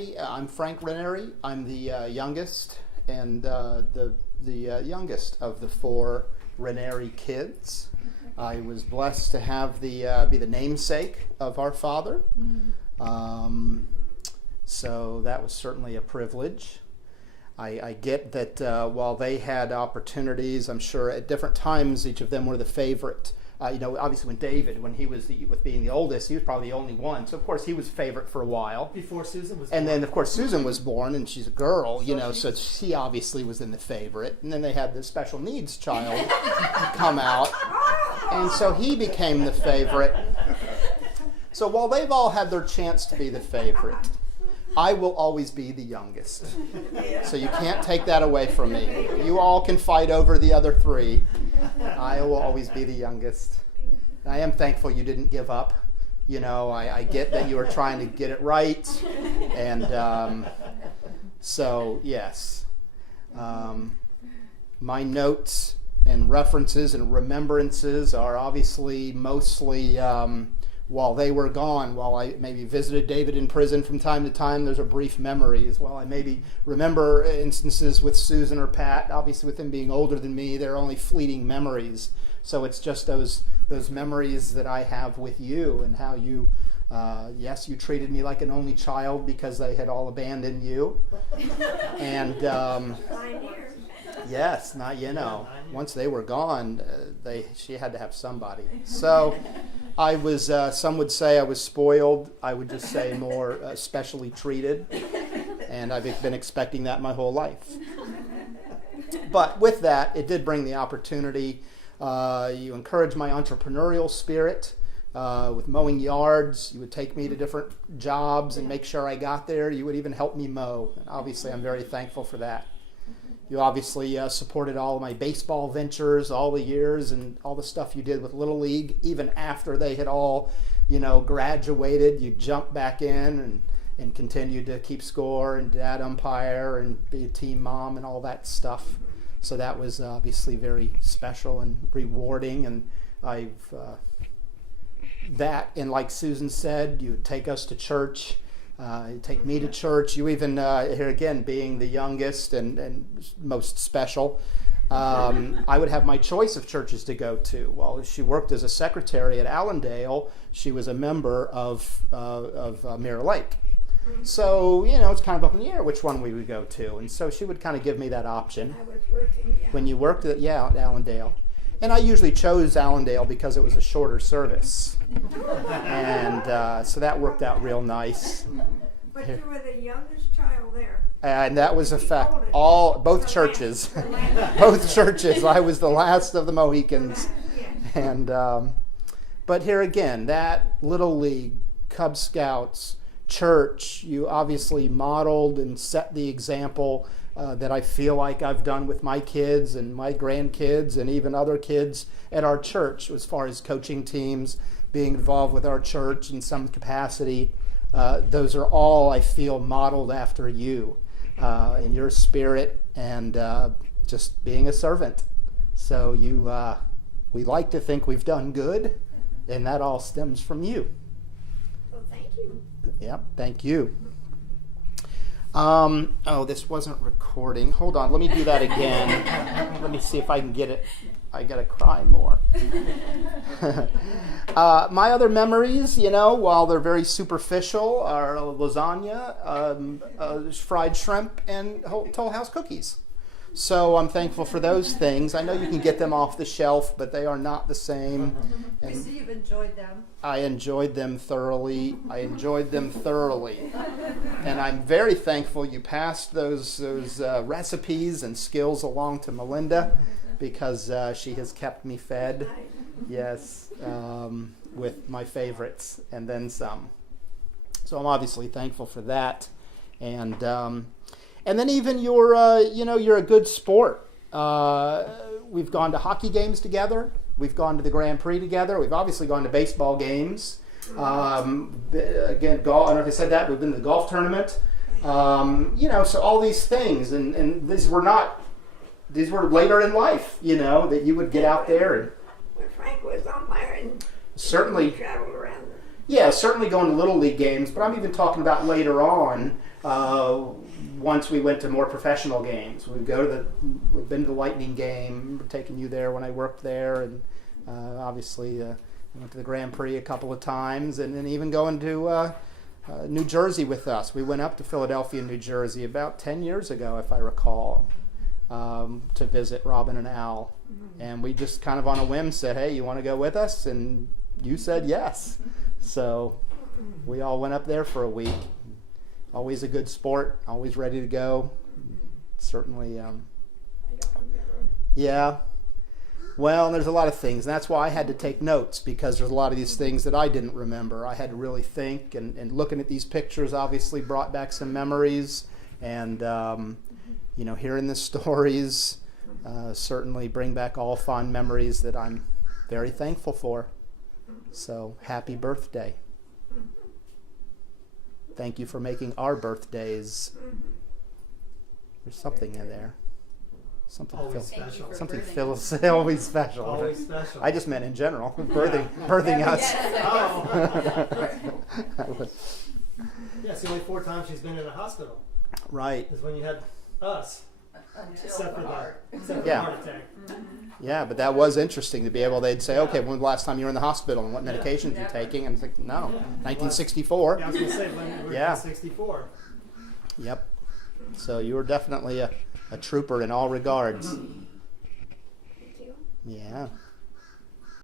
I'm Frank Ranieri. I'm the youngest and the youngest of the four Ranieri kids. I was blessed to have be the namesake of our father. So that was certainly a privilege. I get that while they had opportunities, I'm sure at different times each of them were the favorite. Obviously when he was with being the oldest, he was probably the only one. So of course he was favorite for a while. Before Susan was born. And then of course Susan was born, and she's a girl, so she obviously was in the favorite. And then they had the special needs child come out, and so he became the favorite. So while they've all had their chance to be the favorite, I will always be the youngest. So you can't take that away from me. You all can fight over the other three. I will always be the youngest. I am thankful you didn't give up. I get that you were trying to get it right. And so, yes. My notes and references and remembrances are obviously mostly while they were gone, while I maybe visited David in prison from time to time. There's a brief memory as well. I maybe remember instances with Susan or Pat. Obviously, with them being older than me, they're only fleeting memories. So it's just those memories that I have with you, and how you, yes, you treated me like an only child because they had all abandoned you. And yes, once they were gone, she had to have somebody. So I was, some would say I was spoiled. I would just say more specially treated. And I've been expecting that my whole life. But with that, it did bring the opportunity. You encouraged my entrepreneurial spirit with mowing yards. You would take me to different jobs and make sure I got there. You would even help me mow. And obviously, I'm very thankful for that. You obviously supported all of my baseball ventures all the years, and all the stuff you did with Little League. Even after they had all, graduated, you jumped back in and continued to keep score and dad umpire and be a team mom and all that stuff. So that was obviously very special and rewarding. And and like Susan said, you would take us to church. You take me to church. You even, here again, being the youngest and most special, I would have my choice of churches to go to. While she worked as a secretary at Allendale, she was a member of Mirror Lake. So, it's kind of up in the air which one we would go to. And so she would kind of give me that option. I was working, yeah. When you worked at Allendale. And I usually chose Allendale because it was a shorter service. And so that worked out real nice. But you were the youngest child there. And that was a fact. Both churches. Both churches. I was the last of the Mohicans. And but here again, that Little League, Cub Scouts, church, you obviously modeled and set the example that I feel like I've done with my kids and my grandkids and even other kids at our church, as far as coaching teams, being involved with our church in some capacity. Those are all, I feel, modeled after you in your spirit and just being a servant. So we like to think we've done good, and that all stems from you. Well, thank you. Yep, thank you. This wasn't recording. Hold on, let me do that again. Let me see if I can get it. I gotta cry more. My other memories, while they're very superficial, are lasagna, fried shrimp, and Toll House cookies. So I'm thankful for those things. I know you can get them off the shelf, but they are not the same. I see you've enjoyed them. I enjoyed them thoroughly. And I'm very thankful you passed those recipes and skills along to Melinda, because she has kept me fed, yes, with my favorites and then some. So I'm obviously thankful for that. And then even you're a good sport. We've gone to hockey games together. We've gone to the Grand Prix together. We've obviously gone to baseball games. Again, golf. I don't know if I said that. We've been to the golf tournament. So all these things, and these were later in life. That you would get out there and. When Frank was on there and certainly traveled around. Yeah, certainly going to Little League games, but I'm even talking about later on Once we went to more professional games. We've been to the Lightning game, taking you there when I worked there, and obviously I went to the Grand Prix a couple of times, and then even going to New Jersey with us. We went up to Philadelphia, New Jersey about 10 years ago, if I recall, to visit Robin and Al. And we just kind of on a whim said, hey, you want to go with us? And you said yes. So we all went up there for a week. Always a good sport, always ready to go. Certainly, I don't remember. yeah. Well, there's a lot of things. And that's why I had to take notes, because there's a lot of these things that I didn't remember. I had to really think, and looking at these pictures obviously brought back some memories. And, hearing the stories certainly bring back all fond memories that I'm very thankful for. So, happy birthday. Thank you for making our birthdays. There's something in there. Something Always Phil. special. Something Phyllis. Always special. Always special. I just meant in general. Birthing us. Oh. Yeah, it's the only 4 times she's been in the hospital. Right. Is when you had us. Except for the heart attack. Yeah, but that was interesting to be able. They'd say, "Okay, when was the last time you were in the hospital and what medications you're taking?" And it's like, "No, 1964." Yeah, I was going to say when we were in 64. Yep. So you were definitely a trooper in all regards. Thank you. Yeah.